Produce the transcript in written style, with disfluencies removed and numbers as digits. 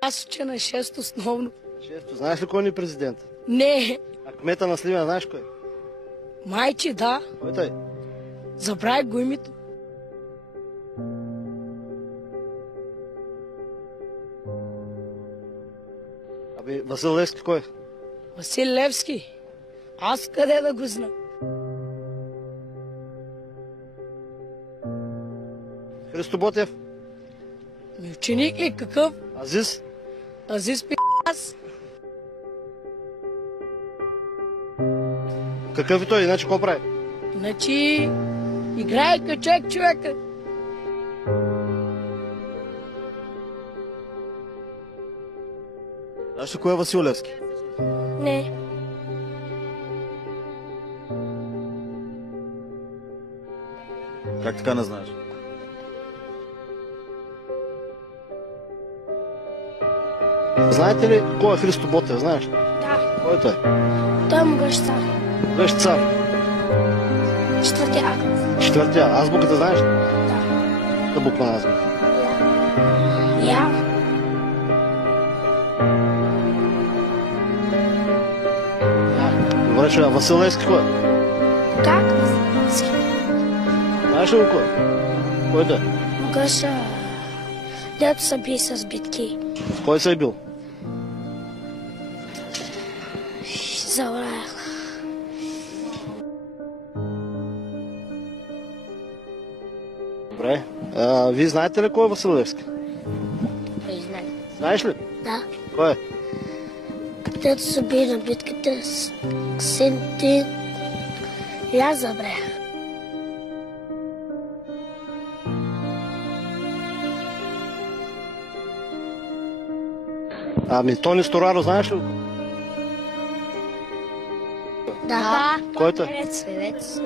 Аз уча на 6 основно. Шесто. Знаеш ли кой ни е президент? Не. А кмета на Сливен знаеш кой? Майче, да. Кой той? Забравих го името. Абе, Васил Левски кой? Васил Левски. Аз къде да го знам? Христо Ботев? Ми ученик ли? Какъв? Азис? Азис аз. Какъв е той? Иначе какво прави? Значи играе качек човека. Знаеш ли кой е Васил Левски? Не. Как така не знаеш? Знаете ли кой е Христо Ботев, знаеш? Да, Кой е той? той му беше цар. Беше цар. Четвъртия акт. Четвъртия. Азбуката знаеш ли? Да. Та буква на азбука. Я. Добре, че Васил Левски кой е? Как? Знаеш ли го кой? Кой да? Могаше... Дето са били с битки. С кой се е бил? Забравях. Добре. Вие знаете ли кой е Васил Левски? Не знам. Знаеш ли? Да. Кой е? Дето са били на битката с Ксенти. И аз забравях. Ами Тони Стораро, знаеш ли го? Да. Кой е той? Свевец.